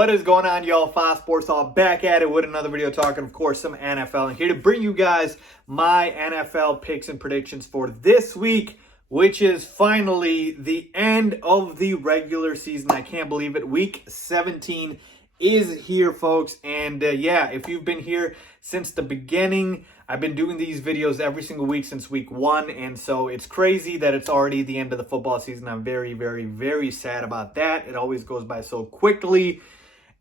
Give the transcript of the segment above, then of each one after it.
What is going on, y'all? FaizSportsTalk back at it with another video talking, of course, some NFL. And here to bring you guys my NFL picks and predictions for this week, which is finally the end of the regular season. I can't believe it. Week 17 is here, folks. And yeah, if you've been here since the beginning, I've been doing these videos every single week since week 1. And so it's crazy that it's already the end of the football season. I'm very, very, very sad about that. It always goes by so quickly.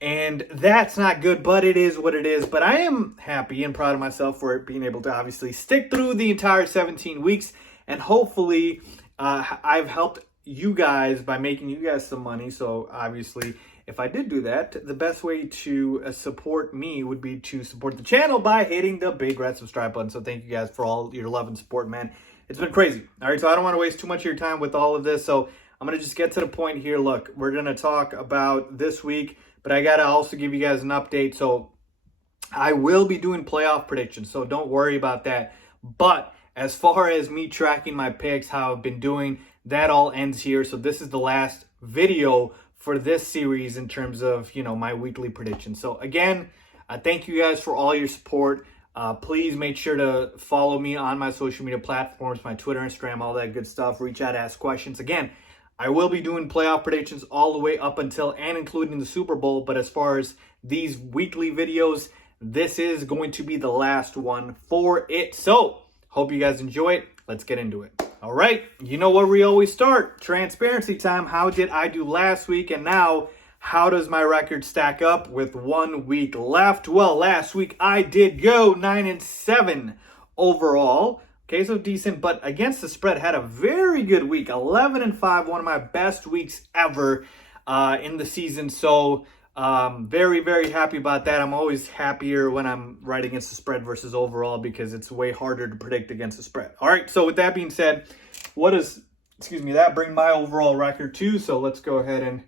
And that's not good, but it is what it is. But I am happy and proud of myself for being able to obviously stick through the entire 17 weeks. And hopefully I've helped you guys by making you guys some money. So obviously, if I did do that, the best way to support me would be to support the channel by hitting the big red subscribe button. So thank you guys for all your love and support, man. It's been crazy. All right, so I don't want to waste too much of your time with all of this. So I'm going to just get to the point here. Look, we're going to talk about this week, but I got to also give you guys an update. So I will be doing playoff predictions, so don't worry about that. But as far as me tracking my picks, how I've been doing, that all ends here. So this is the last video for this series in terms of, my weekly predictions. So again, thank you guys for all your support. Please make sure to follow me on my social media platforms, my Twitter, Instagram, all that good stuff. Reach out, ask questions. Again, I will be doing playoff predictions all the way up until and including the Super Bowl. But as far as these weekly videos, this is going to be the last one for it. So hope you guys enjoy it. Let's get into it. All right, you know where we always start. Transparency time. How did I do last week? And now, how does my record stack up with 1 week left? Well, last week I did go 9-7 overall. Okay, so decent, but against the spread, had a very good week. 11-5, one of my best weeks ever in the season. So very, very happy about that. I'm always happier when I'm right against the spread versus overall because it's way harder to predict against the spread. All right, so with that being said, what does, that bring my overall record to? So let's go ahead and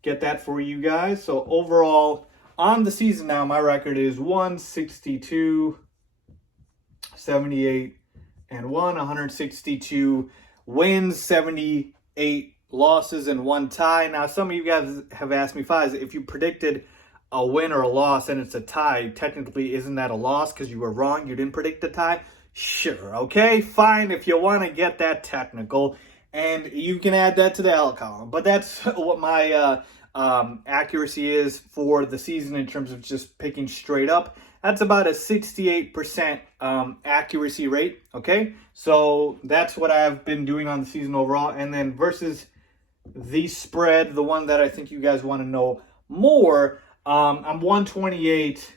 get that for you guys. So overall, on the season now, my record is 162, 78, and 162 wins, 78 losses, and 1 tie. Now, some of you guys have asked me, Faiz, if you predicted a win or a loss and it's a tie, technically isn't that a loss because you were wrong? You didn't predict the tie? Sure, okay, fine if you want to get that technical, and you can add that to the L column. But that's what my accuracy is for the season in terms of just picking straight up. That's about a 68% accuracy rate, okay? So that's what I've been doing on the season overall. And then versus the spread, the one that I think you guys want to know more, I'm 128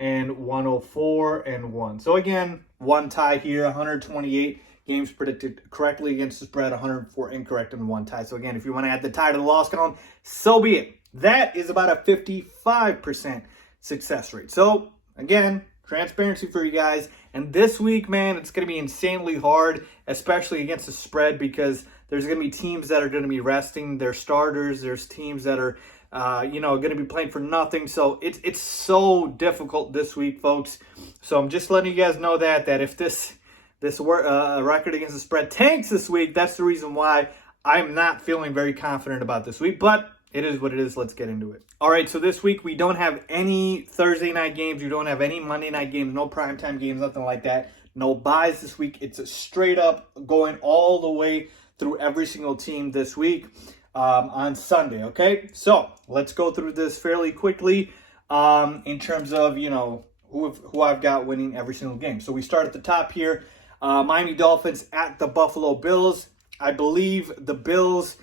and 104 and 1. So again, 1 tie here, 128 games predicted correctly against the spread, 104 incorrect, and 1 tie. So again, if you want to add the tie to the loss column, so be it. That is about a 55% success rate. So again, transparency for you guys. And this week, man, it's going to be insanely hard, especially against the spread, because there's going to be teams that are going to be resting their starters. There's teams that are, going to be playing for nothing. So it's so difficult this week, folks. So I'm just letting you guys know that if this record against the spread tanks this week, that's the reason why I'm not feeling very confident about this week. But it is what it is. Let's get into it. All right, so this week we don't have any Thursday night games. We don't have any Monday night games, no primetime games, nothing like that. No buys this week. It's a straight up going all the way through every single team this week on Sunday, okay? So let's go through this fairly quickly in terms of, who I've got winning every single game. So we start at the top here. Miami Dolphins at the Buffalo Bills. I believe the Bills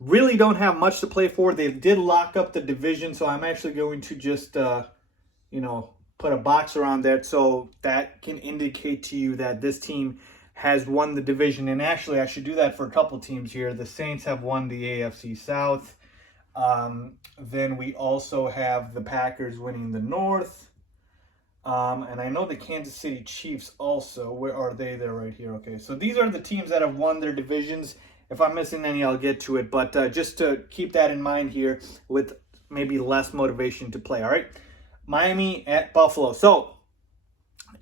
really don't have much to play for. They did lock up the division, so I'm actually going to just, put a box around that so that can indicate to you that this team has won the division. And actually, I should do that for a couple teams here. The Saints have won the AFC South. Then we also have the Packers winning the North. And I know the Kansas City Chiefs also. Where are they? They're right here. Okay, so these are the teams that have won their divisions. If I'm missing any, I'll get to it. But just to keep that in mind here with maybe less motivation to play, all right? Miami at Buffalo. So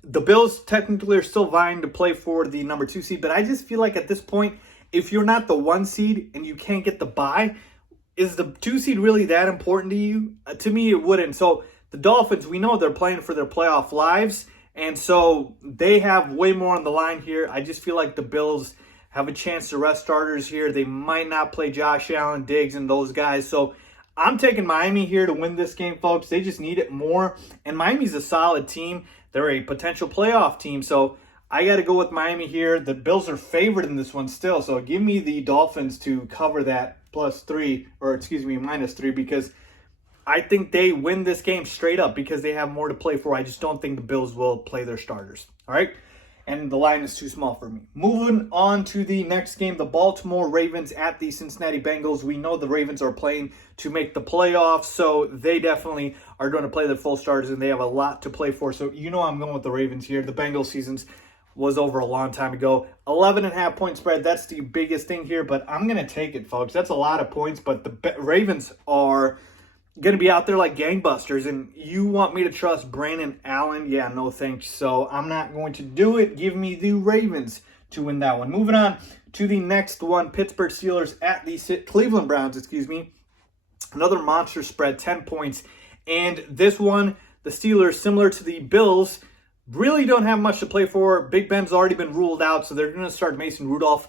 the Bills technically are still vying to play for the number 2 seed, but I just feel like at this point, if you're not the 1 seed and you can't get the bye, is the 2 seed really that important to you? To me, it wouldn't. So the Dolphins, we know they're playing for their playoff lives, and so they have way more on the line here. I just feel like the Bills have a chance to rest starters here. They might not play Josh Allen, Diggs, and those guys. So I'm taking Miami here to win this game, folks. They just need it more. And Miami's a solid team. They're a potential playoff team. So I got to go with Miami here. The Bills are favored in this one still. So give me the Dolphins to cover that -3, because I think they win this game straight up because they have more to play for. I just don't think the Bills will play their starters. All right? And the line is too small for me. Moving on to the next game, the Baltimore Ravens at the Cincinnati Bengals. We know the Ravens are playing to make the playoffs, so they definitely are going to play their full starters, and they have a lot to play for. So you know I'm going with the Ravens here. The Bengals seasons was over a long time ago. 11.5 point spread, that's the biggest thing here, but I'm going to take it, folks. That's a lot of points, but the Ravens are going to be out there like gangbusters, and you want me to trust Brandon Allen? Yeah, no thanks. So I'm not going to do it. Give me the Ravens to win that one. Moving on to the next one, Pittsburgh Steelers at the Cleveland Browns, Another monster spread, 10 points. And this one, the Steelers, similar to the Bills, really don't have much to play for. Big Ben's already been ruled out, so they're going to start Mason Rudolph.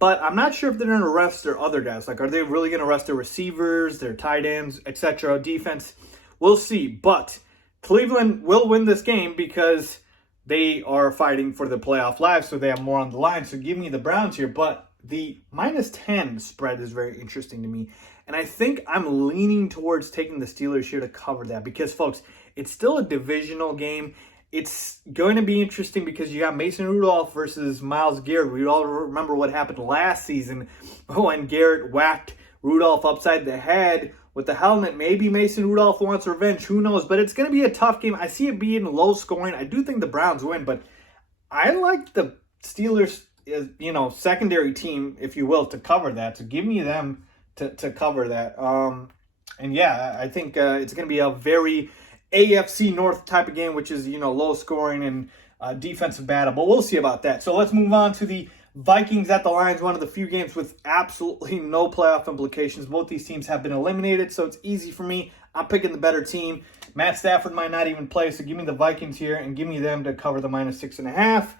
But I'm not sure if they're going to rest their other guys. Like, are they really going to rest their receivers, their tight ends, etc., defense? We'll see. But Cleveland will win this game because they are fighting for the playoff lives, so they have more on the line. So give me the Browns here. But the -10 spread is very interesting to me. And I think I'm leaning towards taking the Steelers here to cover that because, folks, it's still a divisional game. It's going to be interesting because you got Mason Rudolph versus Myles Garrett. We all remember what happened last season when Garrett whacked Rudolph upside the head with the helmet. Maybe Mason Rudolph wants revenge. Who knows? But it's going to be a tough game. I see it being low scoring. I do think the Browns win, but I like the Steelers, secondary team, if you will, to cover that. So give me them to cover that. And yeah, I think it's going to be a very AFC North type of game, which is, low scoring and defensive battle. But we'll see about that. So let's move on to the Vikings at the Lions, one of the few games with absolutely no playoff implications. Both these teams have been eliminated, so it's easy for me. I'm picking the better team. Matt Stafford might not even play, so give me the Vikings here and give me them to cover the -6.5.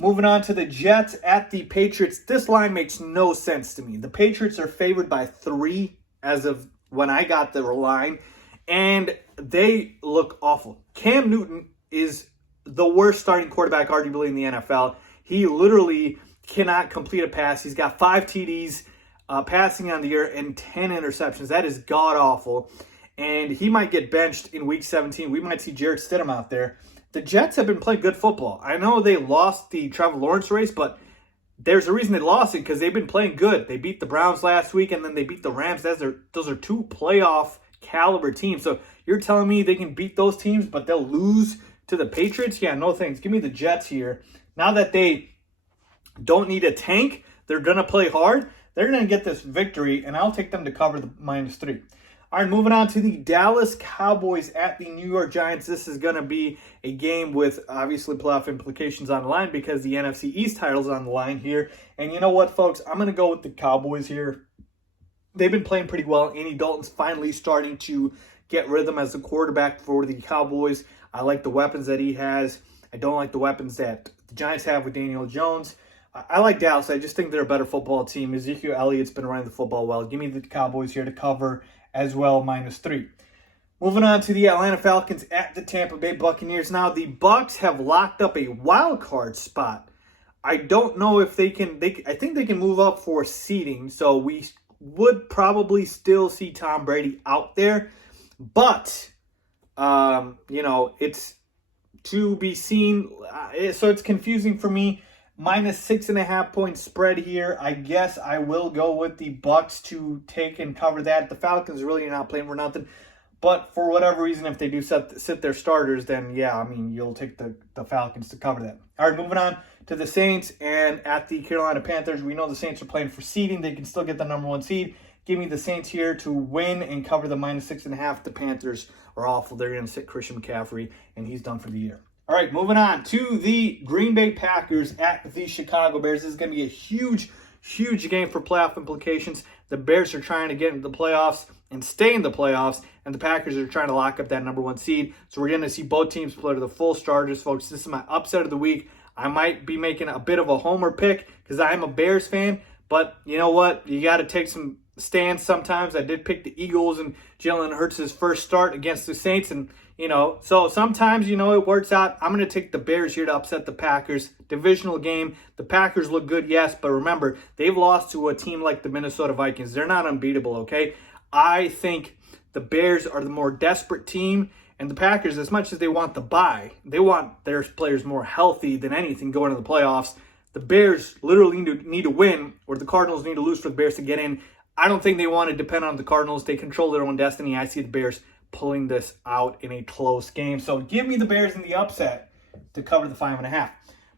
Moving on to the Jets at the Patriots. This line makes no sense to me. The Patriots are favored by 3 as of when I got the line, and they look awful. Cam Newton is the worst starting quarterback arguably in the NFL. He literally cannot complete a pass. He's got 5 TDs passing on the year and 10 interceptions. That is god-awful. And he might get benched in Week 17. We might see Jarrett Stidham out there. The Jets have been playing good football. I know they lost the Trevor Lawrence race, but there's a reason they lost it because they've been playing good. They beat the Browns last week, and then they beat the Rams. Those are 2 playoff caliber teams. So you're telling me they can beat those teams, but they'll lose to the Patriots? Yeah, no thanks. Give me the Jets here. Now that they don't need a tank, they're going to play hard. They're going to get this victory, and I'll take them to cover the -3. All right, moving on to the Dallas Cowboys at the New York Giants. This is going to be a game with obviously playoff implications on the line because the NFC East title's on the line here. And you know what, folks? I'm going to go with the Cowboys here. They've been playing pretty well. Andy Dalton's finally starting to get rhythm as the quarterback for the Cowboys. I like the weapons that he has. I don't like the weapons that the Giants have with Daniel Jones. I like Dallas. I just think they're a better football team. Ezekiel Elliott's been running the football well. Give me the Cowboys here to cover as well, -3. Moving on to the Atlanta Falcons at the Tampa Bay Buccaneers. Now, the Bucs have locked up a wild card spot. I don't know if they can. I think they can move up for seeding, so we would probably still see Tom Brady out there. But, it's to be seen. So it's confusing for me. -6.5 point spread here. I guess I will go with the Bucs to take and cover that. The Falcons really are not playing for nothing. But for whatever reason, if they do sit their starters, then yeah, you'll take the Falcons to cover that. All right, moving on to the Saints and at the Carolina Panthers. We know the Saints are playing for seeding. They can still get the #1 seed. Give me the Saints here to win and cover the -6.5. The Panthers are awful. They're going to sit Christian McCaffrey, and he's done for the year. All right, moving on to the Green Bay Packers at the Chicago Bears. This is going to be a huge Huge game for playoff implications. The Bears are trying to get into the playoffs and stay in the playoffs, and the Packers are trying to lock up that number 1 seed. So we're going to see both teams play to the full starters, folks. This is my upset of the week. I might be making a bit of a homer pick because I am a Bears fan, but you know what? You got to take some stands sometimes. I did pick the Eagles and Jalen Hurts' first start against the Saints, and so sometimes, it works out. I'm going to take the Bears here to upset the Packers. Divisional game. The Packers look good, yes, but remember, they've lost to a team like the Minnesota Vikings. They're not unbeatable, okay? I think the Bears are the more desperate team, and the Packers, as much as they want the bye, they want their players more healthy than anything going to the playoffs. The Bears literally need to win, or the Cardinals need to lose for the Bears to get in. I don't think they want to depend on the Cardinals. They control their own destiny. I see the Bears pulling this out in a close game. So give me the Bears in the upset to cover the 5.5.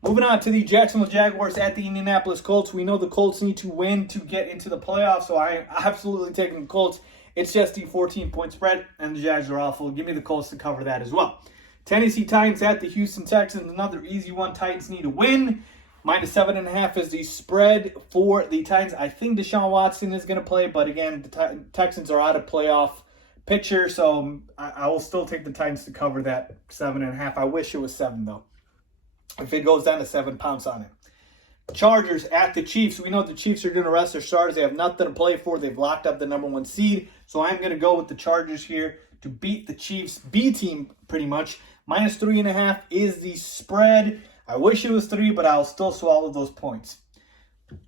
Moving on to the Jacksonville Jaguars at the Indianapolis Colts. We know the Colts need to win to get into the playoffs, so I am absolutely taking the Colts. It's just the 14-point spread, and the Jags are awful. Give me the Colts to cover that as well. Tennessee Titans at the Houston Texans. Another easy one. Titans need to win. -7.5 is the spread for the Titans. I think Deshaun Watson is going to play, but again, the Texans are out of playoff picture, so I will still take the Titans to cover that 7.5. I wish it was 7, though. If it goes down to 7, pounce on it. Chargers at the Chiefs. We know the Chiefs are going to rest their starters. They have nothing to play for. They've locked up the number 1 seed, so I'm going to go with the Chargers here to beat the Chiefs B team pretty much. -3.5 is the spread. I wish it was 3, but I'll still swallow those points.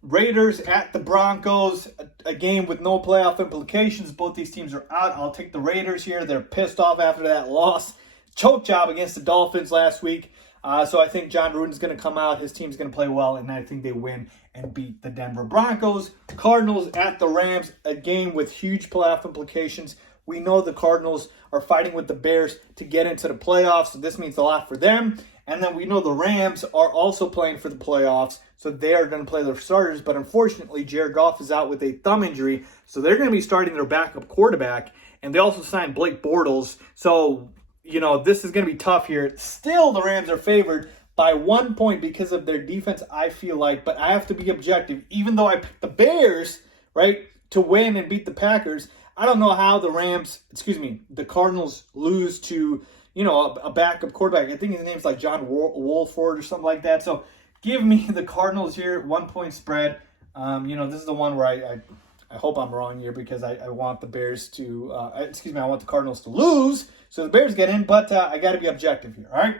Raiders at the Broncos, a game with no playoff implications. Both these teams are out. I'll take the Raiders here. They're pissed off after that loss. Choke job against the Dolphins last week. So I think John Gruden's going to come out. His team's going to play well, and I think they win and beat the Denver Broncos. Cardinals at the Rams, a game with huge playoff implications. We know the Cardinals are fighting with the Bears to get into the playoffs, so this means a lot for them. And then we know the Rams are also playing for the playoffs, so they are going to play their starters. But unfortunately, Jared Goff is out with a thumb injury, so they're going to be starting their backup quarterback. And they also signed Blake Bortles. So, this is going to be tough here. Still, the Rams are favored by 1 point because of their defense, I feel like. But I have to be objective. Even though I picked the Bears, right, to win and beat the Packers, I don't know how the Cardinals lose to a backup quarterback. I think his name's like John Wolford or something like that. So give me the Cardinals here, 1 point spread. This is the one where I hope I'm wrong here because I want the Bears to, I want the Cardinals to lose. So the Bears get in, but I got to be objective here, all right?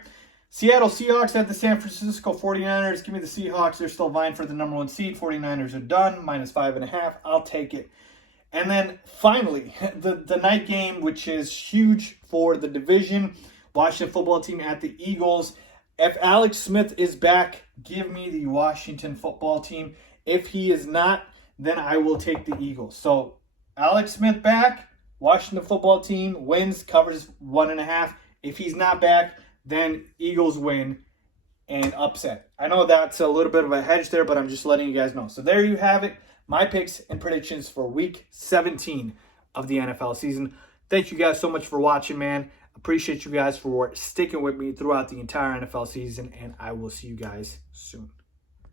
Seattle Seahawks at the San Francisco 49ers. Give me the Seahawks. They're still vying for the number 1 seed. 49ers are done, -5.5. I'll take it. And then finally, the night game, which is huge for the division. Washington football team at the Eagles. If Alex Smith is back, give me the Washington football team. If he is not, then I will take the Eagles. So Alex Smith back, Washington football team wins, covers 1.5. If he's not back, then Eagles win and upset. I know that's a little bit of a hedge there, but I'm just letting you guys know. So there you have it. My picks and predictions for Week 17 of the NFL season. Thank you guys so much for watching, man. Appreciate you guys for sticking with me throughout the entire NFL season, and I will see you guys soon.